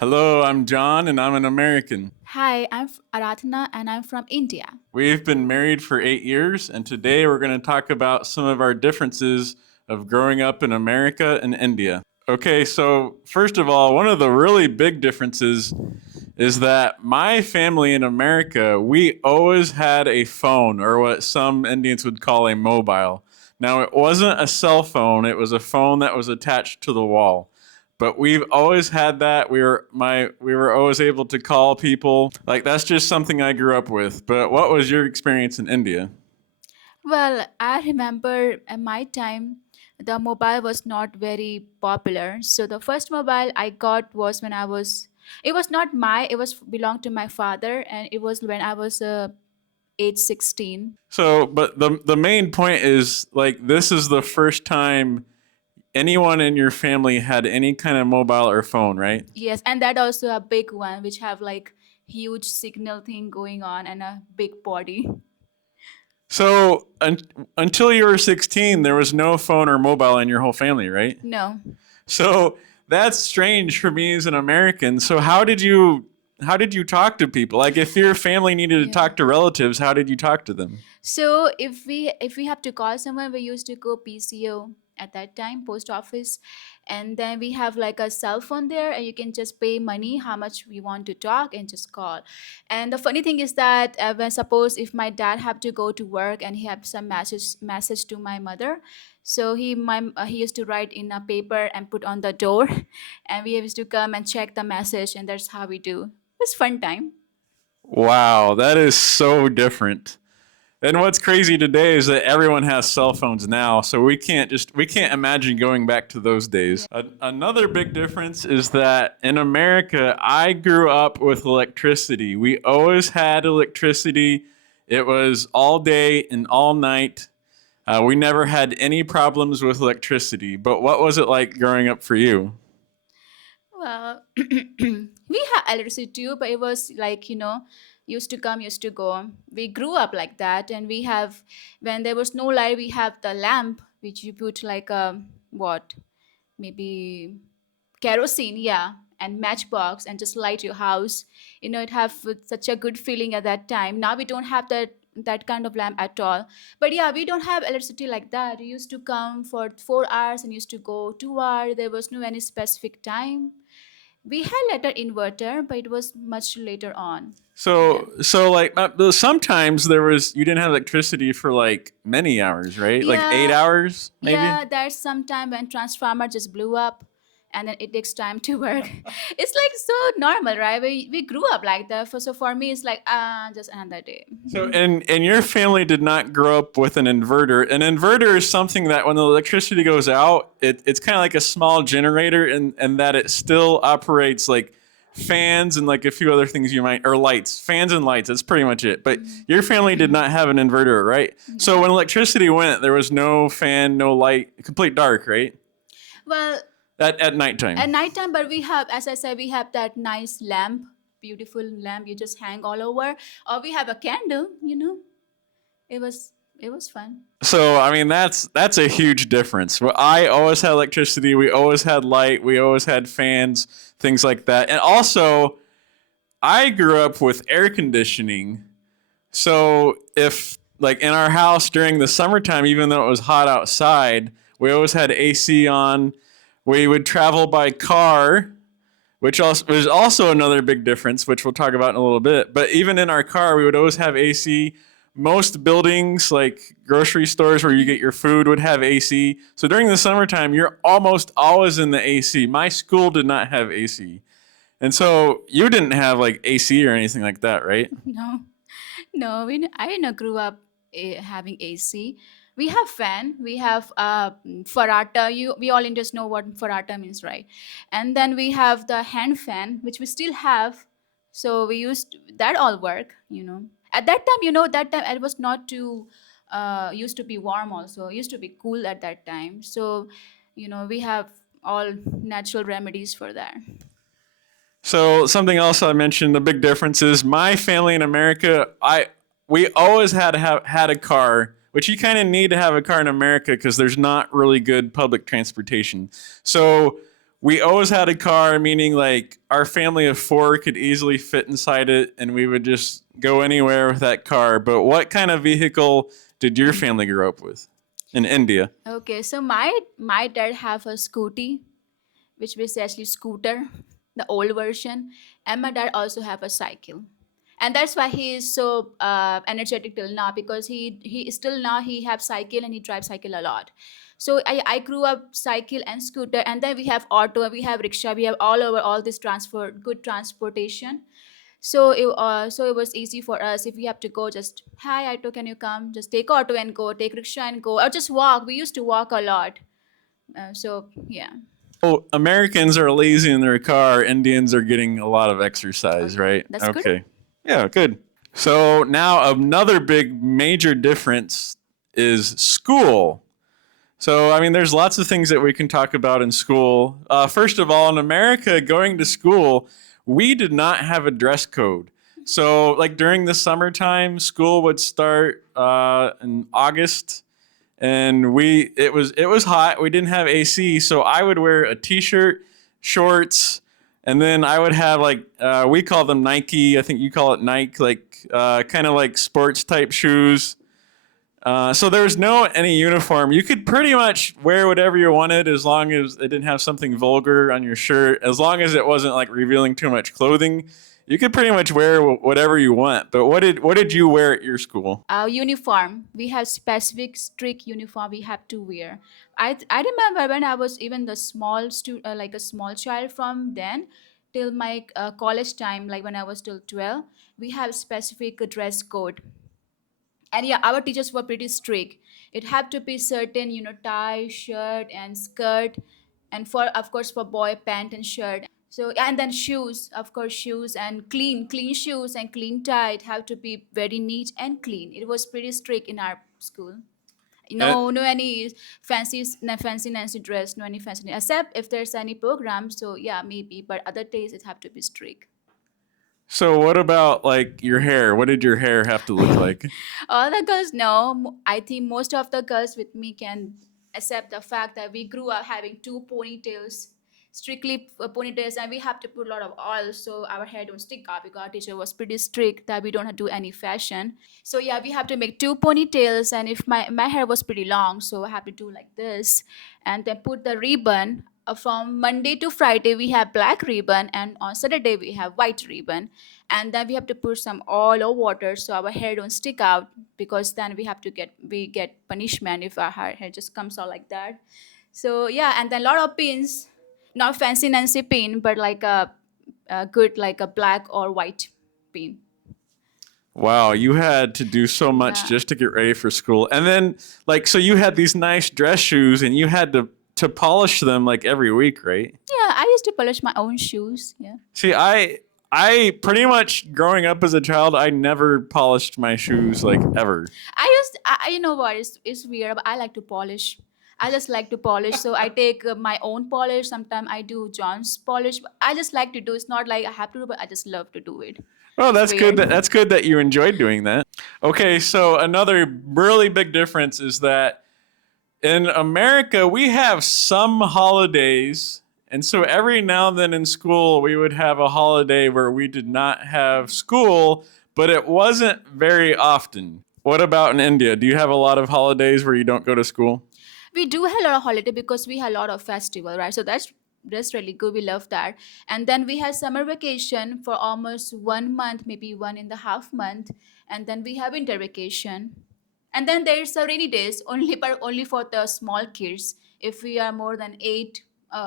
Hello, I'm John and I'm an American. Hi, I'm Aradhana and I'm from India. We've been married for 8 years, and today we're going to talk about some of our differences of growing up in America and India. Okay, so first of all, one of the really big differences is that my family in America, we always had a phone, or what some Indians would call a mobile. Now, it wasn't a cell phone, it was a phone that was attached to the wall. But we've always had that. We were always able to call people. Like that's just something I grew up with. But what was your experience in India? Well, I remember at my time the mobile was not very popular. So the first mobile I got was when I was it was not my it was belonged to my father, and it was when I was age 16. So, but the main point is like this is the first time anyone in your family had any kind of mobile or phone, right? Yes, and that also a big one which have like huge signal thing going on and a big body. So until you were 16, there was no phone or mobile in your whole family, right? No. So that's strange for me as an American. So how did you talk to people? Like if your family needed to Yeah. talk to relatives, how did you talk to them? So if we have to call someone, we used to go PCO at that time, post office, and then we have like a cell phone there, and you can just pay money how much we want to talk and just call. And the funny thing is that when suppose if my dad have to go to work and he have some message to my mother, so he used to write in a paper and put on the door, and we used to come and check the message, and that's how we do. It's fun time. Wow, that is so different. And what's crazy today is that everyone has cell phones now, so we can't imagine going back to those days. Another big difference is that in America, I grew up with electricity. We always had electricity. It was all day and all night. We never had any problems with electricity. But what was it like growing up for you? Well, we had electricity too, but it was like, used to come, used to go. We grew up like that, and we have, when there was no light, we have the lamp, which you put like a, what, maybe kerosene, yeah, and matchbox, and just light your house. It have such a good feeling at that time. Now we don't have that kind of lamp at all. But yeah, we don't have electricity like that. We used to come for 4 hours and used to go 2 hours. There was no any specific time. We had later inverter, but it was much later on. Yeah. So like sometimes you didn't have electricity for like many hours, right? Like eight Yeah, hours, maybe. yeah, there's some time when transformer just blew up and then it takes time to work. It's like so normal, right? We grew up like that. So for me, it's like, just another day. So and your family did not grow up with an inverter. An inverter is something that when the electricity goes out, it's kind of like a small generator, and that it still operates like fans and like a few other things you might or lights, fans and lights. That's pretty much it. But your family did not have an inverter, right? So when electricity went, there was no fan, no light, complete dark, right? Well, At nighttime. at nighttime, but we have, as I said, we have that nice lamp, beautiful lamp you just hang all over, or we have a candle. It was fun. So I mean that's a huge difference. Well, I always had electricity. We always had light. We always had fans, things like that. And also, I grew up with air conditioning. So if like in our house during the summertime, even though it was hot outside, we always had AC on. We would travel by car, which also is also another big difference, which we'll talk about in a little bit. But even in our car, we would always have AC. Most buildings, like grocery stores where you get your food, would have AC. So during the summertime, you're almost always in the AC. My school did not have AC. And so you didn't have like AC or anything like that, right? No, no, I didn't grew up having AC. We have fan. We have farata. We all Indians know what farata means, right? And then we have the hand fan, which we still have. So we used that all work. At that time, that time it was not too used to be warm. Also, it used to be cool at that time. So, we have all natural remedies for that. So something else I mentioned, the big difference is my family in America, we always had a car, which you kind of need to have a car in America because there's not really good public transportation. So we always had a car, meaning like our family of four could easily fit inside it, and we would just go anywhere with that car. But what kind of vehicle did your family grow up with in India? Okay, so my dad have a scooty, which was actually scooter, the old version, and my dad also have a cycle, and that's why he is so energetic till now, because he still now he have cycle and he drives cycle a lot. So I grew up cycle and scooter, and then we have auto, we have rickshaw, we have all over all this transport, good transportation. So it was easy for us. If we have to go, just hi auto, can you come? Just take auto and go, take rickshaw and go, or just walk. We used to walk a lot. So yeah. Oh, Americans are lazy in their car. Indians are getting a lot of exercise, Okay, right? that's good. Okay. Yeah, good. So now another big major difference is school. So, I mean, there's lots of things that we can talk about in school. First of all, in America, going to school, we did not have a dress code. So, like during the summertime, school would start in August, and it was hot. We didn't have AC, so I would wear a t-shirt, shorts, and then I would have like we call them Nike. I think you call it Nike, like kind of like sports type shoes. So there was no any uniform. You could pretty much wear whatever you wanted as long as it didn't have something vulgar on your shirt. As long as it wasn't like revealing too much clothing, you could pretty much wear whatever you want. But what did you wear at your school? Our uniform, we have specific strict uniform we have to wear. I remember when I was even the like a small child, from then till my college time, like when I was till 12, we have specific dress code. And yeah, our teachers were pretty strict. It had to be certain, tie, shirt and skirt, and for of course for boy, pant and shirt. So and then shoes, of course, shoes and clean shoes and clean tie. It have to be very neat and clean. It was pretty strict in our school. And No any fancy, no fancy Nancy dress, no any fancy, except if there's any program. So yeah, maybe, but other days it have to be strict. so what about like your hair? What did your hair have to look like? All the girls know. I think most of the girls with me can accept the fact that we grew up having two ponytails, strictly ponytails, and we have to put a lot of oil so our hair don't stick up, because our teacher was pretty strict that we don't have to do any fashion. So yeah, we have to make two ponytails, and if my hair was pretty long, so I have to do like this, and then put the ribbon. From Monday to Friday we have black ribbon, and on Saturday we have white ribbon, and then we have to put some oil or water so our hair don't stick out, because then we get punishment if our hair just comes out like that. So yeah, and then a lot of pins, not fancy Nancy pin, but like a good, like a black or white pin. Wow, you had to do so much Yeah. just to get ready for school. And then like so you had these nice dress shoes and you had to polish them like every week, right? Yeah, I used to polish my own shoes. Yeah. See, I pretty much growing up as a child, I never polished my shoes like ever. You know what, it's weird, but I like to polish. I just like to polish, so I take my own polish. Sometimes I do John's polish. But I just like to do. It's not like I have to do, but I just love to do it. Well, It's that's good. weird. That's good that you enjoyed doing that. Okay, so another really big difference is that in America we have some holidays, and so every now and then in school we would have a holiday where we did not have school, but it wasn't very often. What about in India? Do you have a lot of holidays where you don't go to school? We do have a lot of holiday because we have a lot of festival, right? So that's really good. We love that. And then we have summer vacation for almost 1 month, maybe 1.5 month, and then we have winter vacation. And then there's a rainy days only, but only for the small kids. If we are more than eight,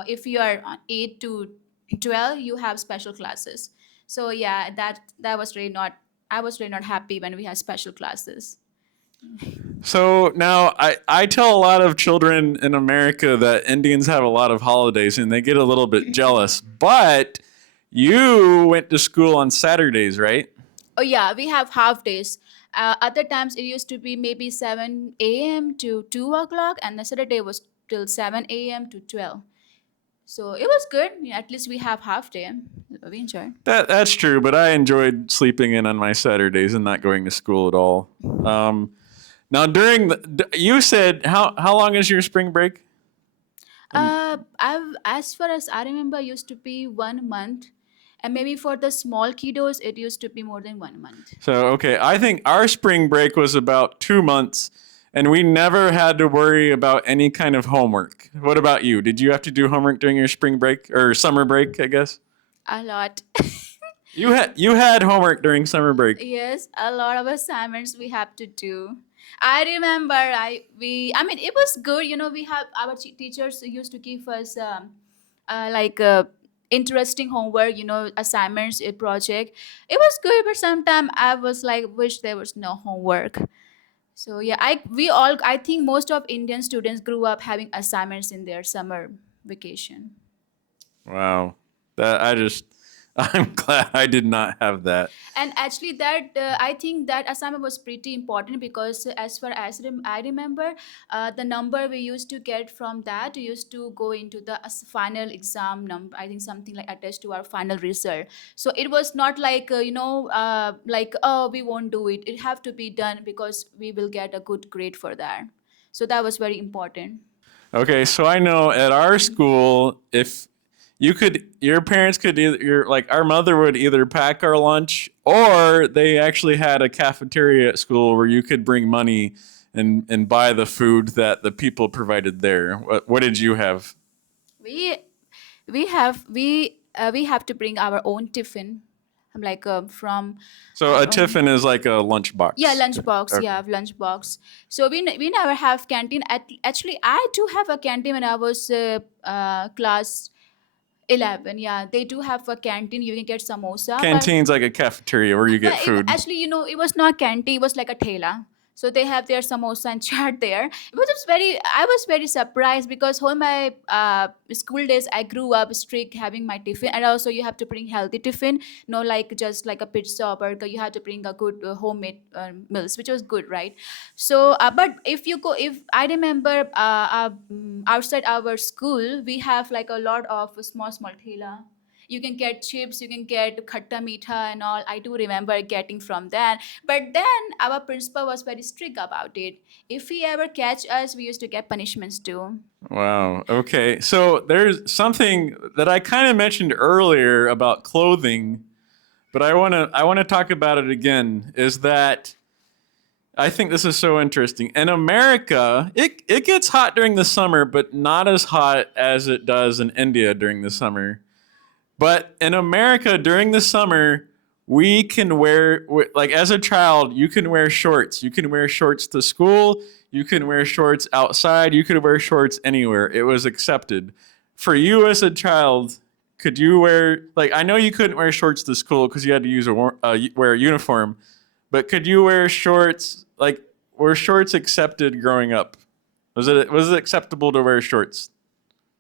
if you are 8 to 12, you have special classes. So yeah, that was really not. I was really not happy when we had special classes. So now I tell a lot of children in America that Indians have a lot of holidays and they get a little bit jealous. But you went to school on Saturdays, right? Oh yeah, we have half days. Other times it used to be maybe 7 a.m. to 2 o'clock, and the Saturday was till 7 a.m. to 12. So it was good. Yeah, at least we have half day. We enjoy. That's true, but I enjoyed sleeping in on my Saturdays and not going to school at all. Now during you said how long is your spring break? As far as I remember, used to be 1 month, and maybe for the small kiddos, it used to be more than 1 month. So, okay, I think our spring break was about 2 months, and we never had to worry about any kind of homework. What about you? Did you have to do homework during your spring break or summer break, I guess? A lot. You had homework during summer break. Yes, a lot of assignments we have to do. I remember I mean it was good, we have our teachers used to give us like interesting homework, assignments, a project. It was good, but sometimes I was like wish there was no homework. So yeah, I think most of Indian students grew up having assignments in their summer vacation. Wow. That I just I'm glad I did not have that. And actually that I think that assignment was pretty important because as far as I remember, the number we used to get from that used to go into the final exam number, I think something like attached to our final result. So it was not like like, oh, we won't do it, it have to be done because we will get a good grade for that. So that was very important. Okay, so I know at our school, if your parents could either, like our mother would either pack our lunch or they actually had a cafeteria at school where you could bring money and buy the food that the people provided there. What did you have? we we have to bring our own tiffin, like from So our a own. tiffin is like a Yeah, lunchbox. lunchbox. Okay. Yeah, lunchbox. So we never have canteen. Actually, I do have a canteen when I was class 11. Yeah, they do have a canteen. You can get samosa, but Canteen's like a cafeteria where you but get food. actually, it was not canteen. It was like a thela. So they have their samosa and chaat there. It was just I was very surprised because all my school days, I grew up strict having my tiffin, and also you have to bring healthy tiffin, no like just like a pizza or burger. You have to bring a good homemade meals, which was good, right? So, but if I remember, outside our school, we have like a lot of small thela. You can get chips, you can get khatta meetha and all. I do remember getting from that. But then our principal was very strict about it. If he ever catch us, we used to get punishments too. Wow. Okay. So there's something that I kind of mentioned earlier about clothing, but I want to talk about it again. Is that I think this is so interesting. In America, it gets hot during the summer, but not as hot as it does in India during the summer. But in America during the summer, we can wear, like as a child, you can wear shorts. You can wear shorts to school. You can wear shorts outside. You could wear shorts anywhere. It was accepted. For you as a child, could you wear, like, I know you couldn't wear shorts to school because you had to wear a uniform, but could you wear shorts? Like, were shorts accepted growing up? Was it acceptable to wear shorts?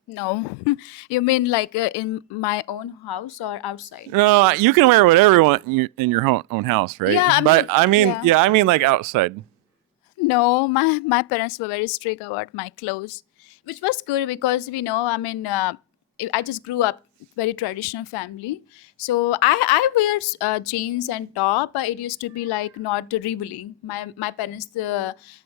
No. You mean like in my own house or outside? No, you can wear whatever you want in your own house, right? Yeah, I But mean, I mean, yeah. yeah, I mean like outside. No, my parents were very strict about my clothes, which was good because we know. I mean, I just grew up very traditional family, so I wear jeans and top. It used to be like not revealing. My parents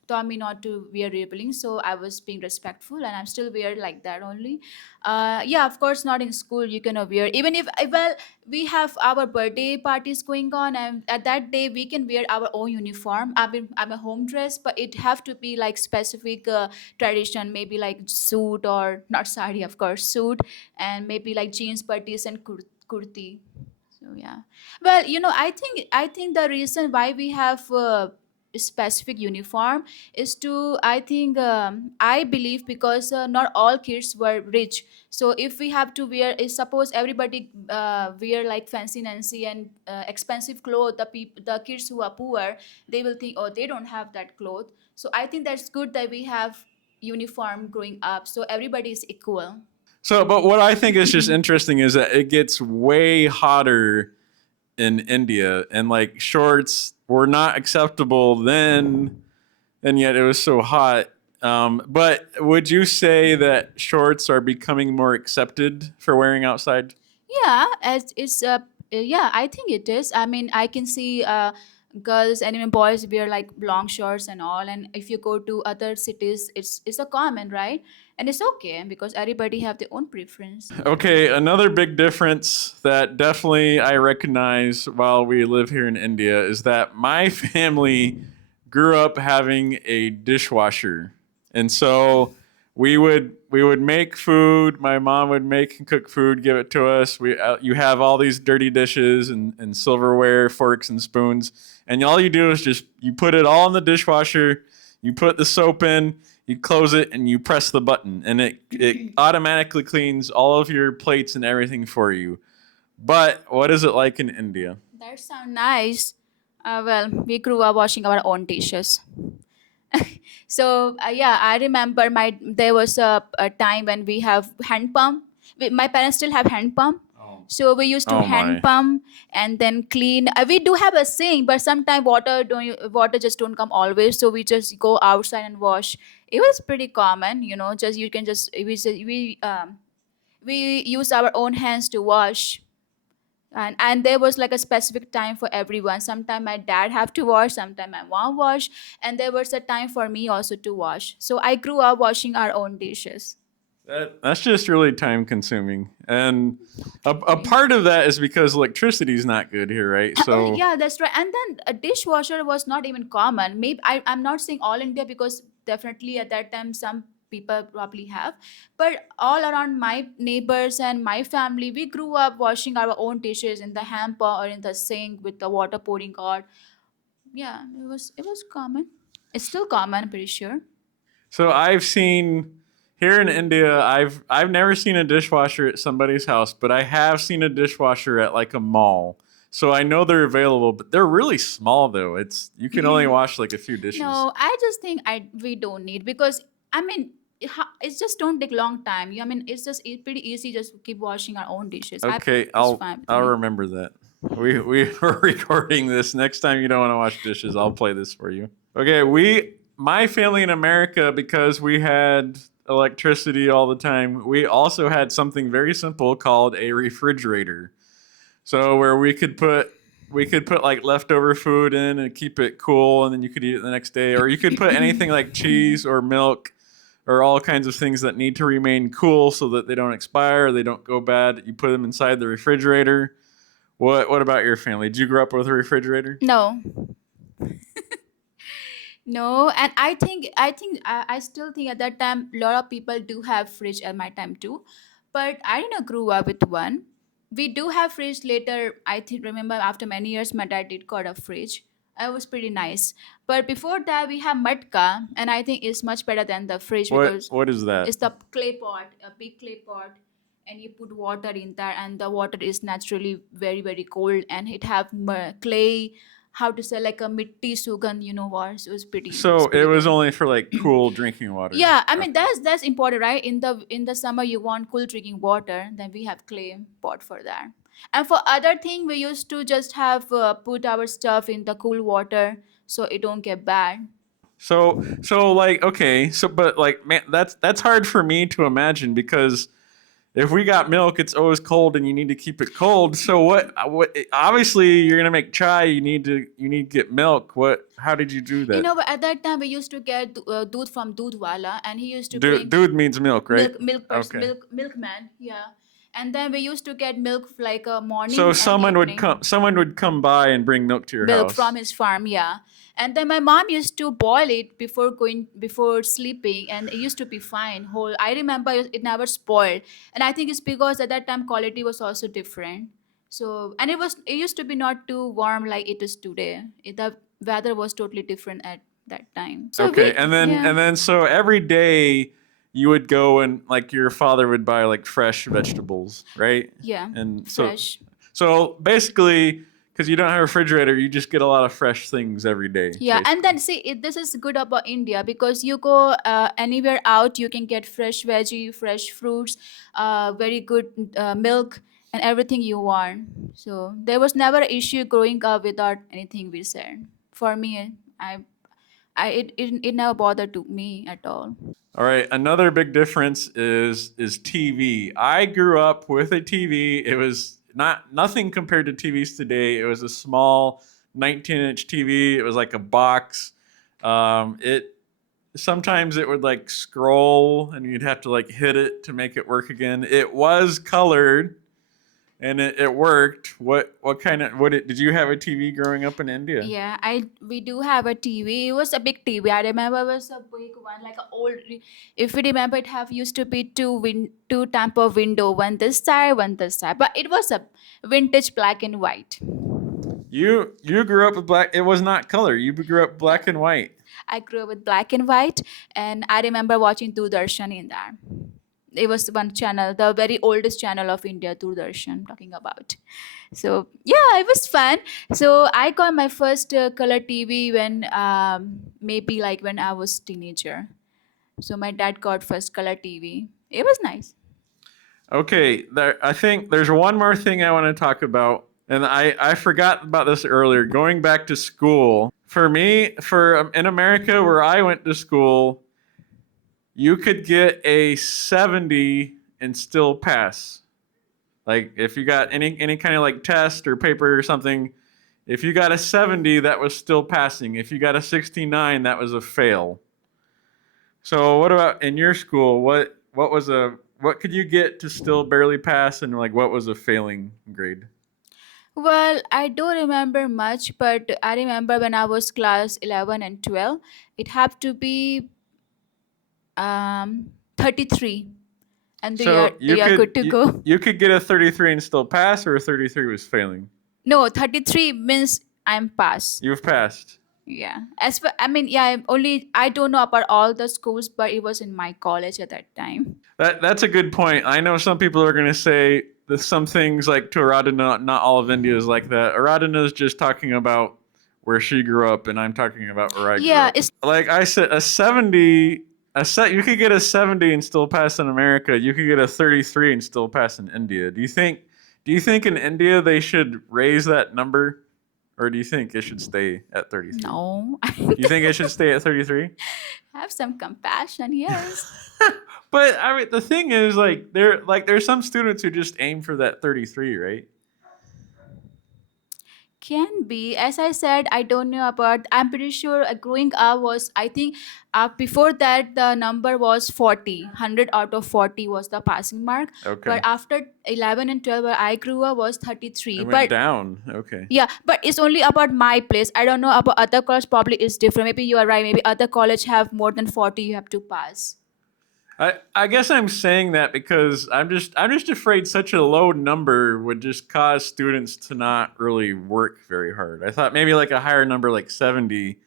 taught me not to wear revealing, so I was being respectful, and I'm still wear like that only. Yeah, of course, not in school. You cannot wear even if well we have our birthday parties going on, and at that day we can wear our own uniform. I'm a home dress, but it have to be like specific tradition, maybe like suit or not sari, of course, suit, and maybe like jeans parties and kurti. So yeah, well, I think the reason why we have specific uniform is to, I think, I believe because not all kids were rich. So if we have to wear, if suppose everybody wear like fancy nancy and expensive clothes, the kids who are poor, they will think, oh, they don't have that cloth. So I think that's good that we have uniform growing up, so everybody is equal. So, but what I think is just interesting is that it gets way hotter in India, and like shorts were not acceptable then, and yet it was so hot. But would you say that shorts are becoming more accepted for wearing outside? Yeah, as it's yeah, I think it is. I mean, I can see. girls and even boys wear like long shorts and all. And if you go to other cities, it's a common, right? And it's okay because everybody have their own preference. Okay, another big difference that definitely I recognize while we live here in India is that my family grew up having a dishwasher. And so we would make food, my mom would make and cook food, give it to us. You have all these dirty dishes and silverware, forks and spoons, and all you do is just you put it all in the dishwasher, you put the soap in, you close it and you press the button and it automatically cleans all of your plates and everything for you. But what is it like in India? That sounds nice. Well, we grew up washing our own dishes. So yeah, I remember my there was a time when we have hand pump. My parents still have hand pump, Oh. so we used to Oh hand my. pump and then clean. We do have a sink, but sometimes water just don't come always, so we just go outside and wash. It was pretty common, just you can just we use our own hands to wash. And there was like a specific time for everyone. Sometime my dad have to wash, sometime my mom wash, and there was a time for me also to wash. So I grew up washing our own dishes. That's just really time consuming. And a Okay. part of that is because electricity is not good here, right? Oh So, yeah, that's right. And then a dishwasher was not even common. Maybe I'm not saying all India because definitely at that time some people probably have. But all around my neighbors and my family, we grew up washing our own dishes in the hamper or in the sink with the water pouring out. Yeah, it was common. It's still common, I'm pretty sure. so I've seen here in India, I've never seen a dishwasher at somebody's house, but I have seen a dishwasher at like a mall. So I know they're available, but they're really small though. It's you can only wash like a few dishes. No, I just think I we don't need because I mean it just don't take long time. I mean it's pretty easy just to keep washing our own dishes. Okay, It's I'll fine with I'll me. remember that. We were recording this. Next time you don't want to wash dishes, I'll play this for you. Okay, my family in America, because we had electricity all the time, we also had something very simple called a refrigerator. So where we could put like leftover food in and keep it cool, and then you could eat it the next day, or you could put anything like cheese or milk or all kinds of things that need to remain cool so that they don't expire, or they don't go bad. You put them inside the refrigerator. What about your family? Did you grow up with a refrigerator? No. No, and I still think at that time a lot of people do have fridge at my time too, but I didn't grow up with one. We do have fridge later. I think remember after many years my dad did got a fridge. It was pretty nice. But before that we have matka, and I think it's much better than the fridge What because what is that? it's the clay pot, a big clay pot, and you put water in there, and the water is naturally very very cold, and it have clay. How to say like a mitti sugan, what? So it's So it pretty was good. only for like cool drinking water. Yeah, I mean Okay. that's important, right? In the summer you want cool drinking water, then we have clay pot for that. And for other thing, we used to just have put our stuff in the cool water so it don't get bad. So like okay, so but like man, that's hard for me to imagine because if we got milk, it's always cold and you need to keep it cold. So what obviously you're going to make chai, you need to get milk. What how did you do that? But at that time we used to get doodh from Doodhwala, and he used to bring Dude means milk, right? Okay. milkman, yeah. And then we used to get milk like So morning and evening. someone would come by and bring milk to your Milk house. from his farm, yeah. And then my mom used to boil it before sleeping, and it used to be fine whole. I remember it never spoiled, and I think it's because at that time quality was also different. So, and it used to be not too warm like it is today. The weather was totally different at that time. So Okay. we, And then yeah, and then so every day you would go and like your father would buy like fresh vegetables, right? yeah, And fresh. so basically cuz you don't have a refrigerator, you just get a lot of fresh things every day, Yeah, and basically. then see, this is good about India because you go anywhere out, you can get fresh veggie, fresh fruits, very good milk, and everything you want. So there was never an issue growing up without anything we said. For me, it never bothered to me at all. All right, another big difference is TV. I grew up with a TV. It was not nothing compared to TVs today. It was a small 19-inch TV. It was like a box. It sometimes it would like scroll and you'd have to like hit it to make it work again. It was colored and it worked. Did you have a TV growing up in India? Yeah, I we do have a TV. It was a big TV. I remember it was a big one, like a old. If you remember, it have used to be two type of window, one this side. But it was a vintage black and white. You grew up with black. It was not color. You grew up black and white. I grew up with black and white, and I remember watching Doordarshan in that. It was one channel, the very oldest channel of India, Doordarshan, talking about. So yeah, it was fun. So I got my first color TV when maybe like when I was teenager. So my dad got first color TV. It was nice. Okay, I think there's one more thing I want to talk about, and I forgot about this earlier. Going back to school, for me, in America where I went to school, you could get a 70 and still pass. Like if you got any kind of like test or paper or something, if you got a 70, that was still passing. If you got a 69, that was a fail. So what about in your school? What could you get to still barely pass, and like what was a failing grade? Well, I don't remember much, but I remember when I was class 11 and 12, it had to be 33, and So they are good to go. you could get a 33 and still pass, or a 33 was failing. No, 33 means I'm pass. You've passed. Yeah. As for, I mean, yeah, I don't know about all the schools, but it was in my college at that time. That's a good point. I know some people are going to say that some things like to Aradhana, not all of India is like that. Aradhana is just talking about where she grew up, and I'm talking about where I grew Yeah, up. it's Like I said, you could get a 70 and still pass in America. You could get a 33 and still pass in India. Do you think in India they should raise that number, or do you think it should stay at 33? no. You think it should stay at 33? Have some compassion, yes. But I mean, the thing is, there's some students who just aim for that 33, right? Can be. As I said, I don't know about. I'm pretty sure growing up was. I think before that the number was 40. 100 out of 40 was the passing mark. Okay, But after 11 and 12, where I grew up was 33. it went But down. Okay. yeah, but it's only about my place. I don't know about other college. Probably is different. Maybe you are right. Maybe other college have more than 40. You have to pass. I guess I'm saying that because I'm just afraid such a low number would just cause students to not really work very hard. I thought maybe like a higher number like 70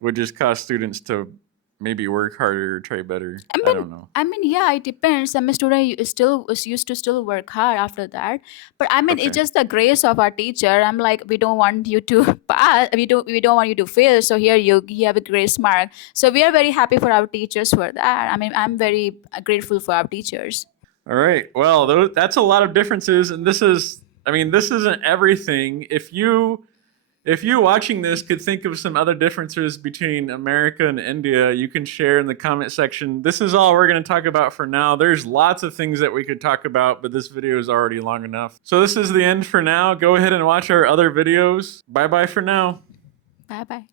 would just cause students to maybe work harder or try better. I I mean, don't know. yeah, it depends. Some student still was used to still work hard after that. But I mean, Okay. it's just the grace of our teacher. I'm like, we don't want you to pass. We don't want you to fail. So here you have a grace mark. So we are very happy for our teachers for that. I mean, I'm very grateful for our teachers. All right. Well, that's a lot of differences, and this isn't everything. If you watching this could think of some other differences between America and India, you can share in the comment section. This is all we're going to talk about for now. There's lots of things that we could talk about, but this video is already long enough. So this is the end for now. Go ahead and watch our other videos. Bye bye for now. Bye bye.